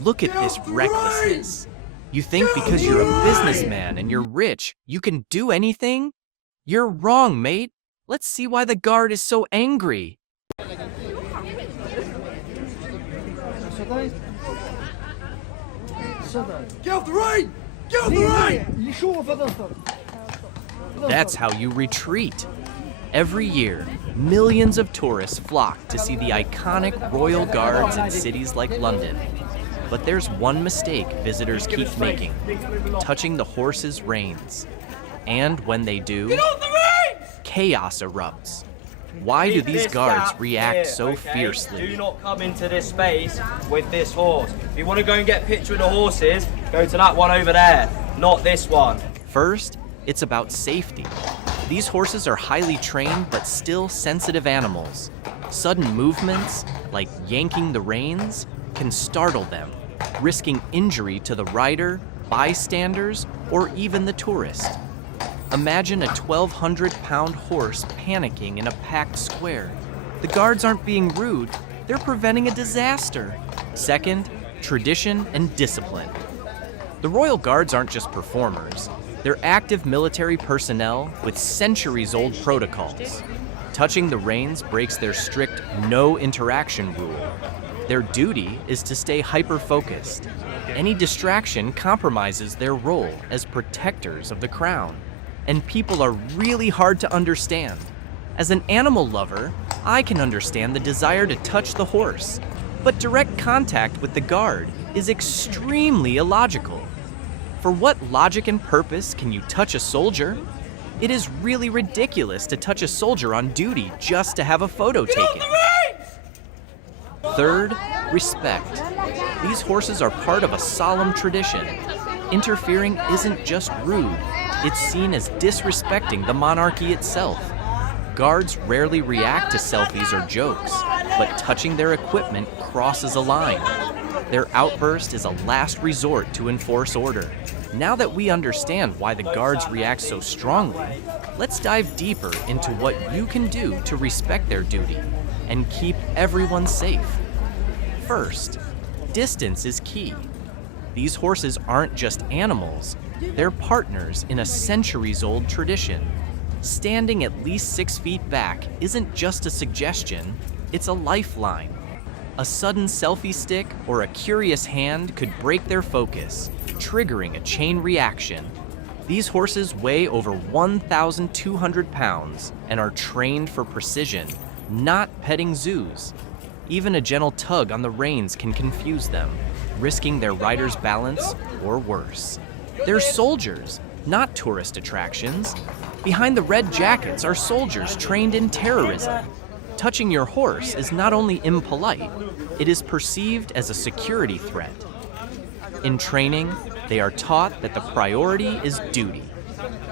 Look at this recklessness. You think because you're a businessman and you're rich, you can do anything? You're wrong, mate. Let's see why the guard is so angry. Get off the rein! Get off the rein! That's how you retreat. Every year, millions of tourists flock to see the iconic royal guards in cities like London. But there's one mistake visitors keep making: touching the horse's reins. And when they do, chaos erupts. Why do these guards react so fiercely? Do not come into this space with this horse. If you want to go and get a picture with the horses, go to that one over there, not this one. First, it's about safety. These horses are highly trained but still sensitive animals. Sudden movements, like yanking the reins, can startle them, risking injury to the rider, bystanders, or even the tourist. Imagine a 1,200-pound horse panicking in a packed square. The guards aren't being rude, they're preventing a disaster. Second, tradition and discipline. The Royal Guards aren't just performers. They're active military personnel with centuries-old protocols. Touching the reins breaks their strict no interaction rule. Their duty is to stay hyper-focused. Any distraction compromises their role as protectors of the crown. And people are really hard to understand. As an animal lover, I can understand the desire to touch the horse, but direct contact with the guard is extremely illogical. For what logic and purpose can you touch a soldier? It is really ridiculous to touch a soldier on duty just to have a photo taken. Third, respect. These horses are part of a solemn tradition. Interfering isn't just rude, it's seen as disrespecting the monarchy itself. Guards rarely react to selfies or jokes, but touching their equipment crosses a line. Their outburst is a last resort to enforce order. Now that we understand why the guards react so strongly, let's dive deeper into what you can do to respect their duty and keep everyone safe. First, distance is key. These horses aren't just animals, they're partners in a centuries-old tradition. Standing at least 6 feet back isn't just a suggestion, it's a lifeline. A sudden selfie stick or a curious hand could break their focus, triggering a chain reaction. These horses weigh over 1,200 pounds and are trained for precision, not petting zoos. Even a gentle tug on the reins can confuse them, risking their rider's balance or worse. They're soldiers, not tourist attractions. Behind the red jackets are soldiers trained in terrorism. Touching your horse is not only impolite, it is perceived as a security threat. In training, they are taught that the priority is duty.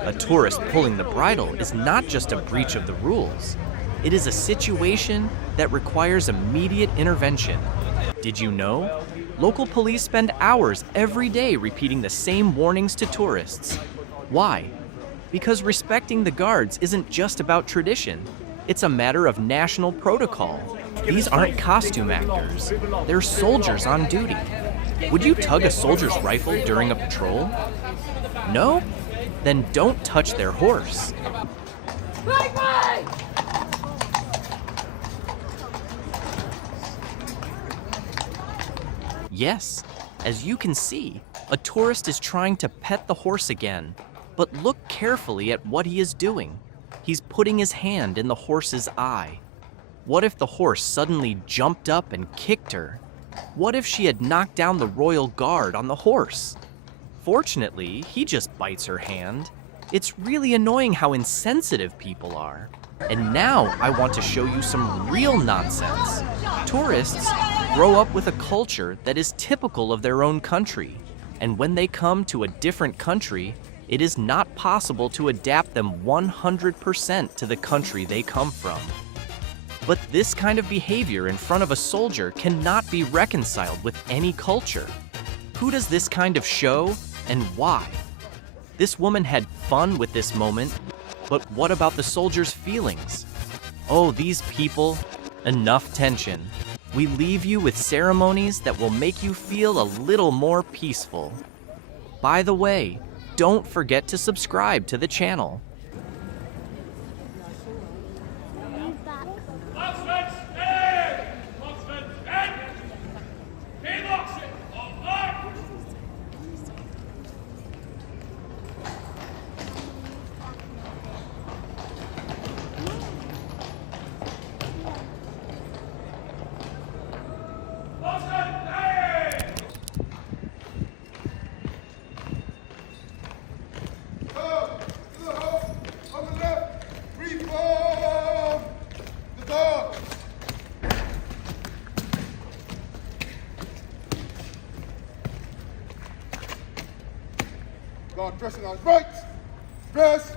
A tourist pulling the bridle is not just a breach of the rules. It is a situation that requires immediate intervention. Did you know? Local police spend hours every day repeating the same warnings to tourists. Why? Because respecting the guards isn't just about tradition. It's a matter of national protocol. These aren't costume actors. They're soldiers on duty. Would you tug a soldier's rifle during a patrol? No? Then don't touch their horse. Yes, as you can see, a tourist is trying to pet the horse again, but look carefully at what he is doing. He's putting his hand in the horse's eye. What if the horse suddenly jumped up and kicked her? What if she had knocked down the royal guard on the horse? Fortunately, he just bites her hand. It's really annoying how insensitive people are. And now I want to show you some real nonsense. Tourists grow up with a culture that is typical of their own country, and when they come to a different country, it is not possible to adapt them 100% to the country they come from. But this kind of behavior in front of a soldier cannot be reconciled with any culture. Who does this kind of show, and why? This woman had fun with this moment, but what about the soldier's feelings? Oh, these people, enough tension. we leave you with ceremonies that will make you feel a little more peaceful. By the way, don't forget to subscribe to the channel. Guard dressing on right, dress,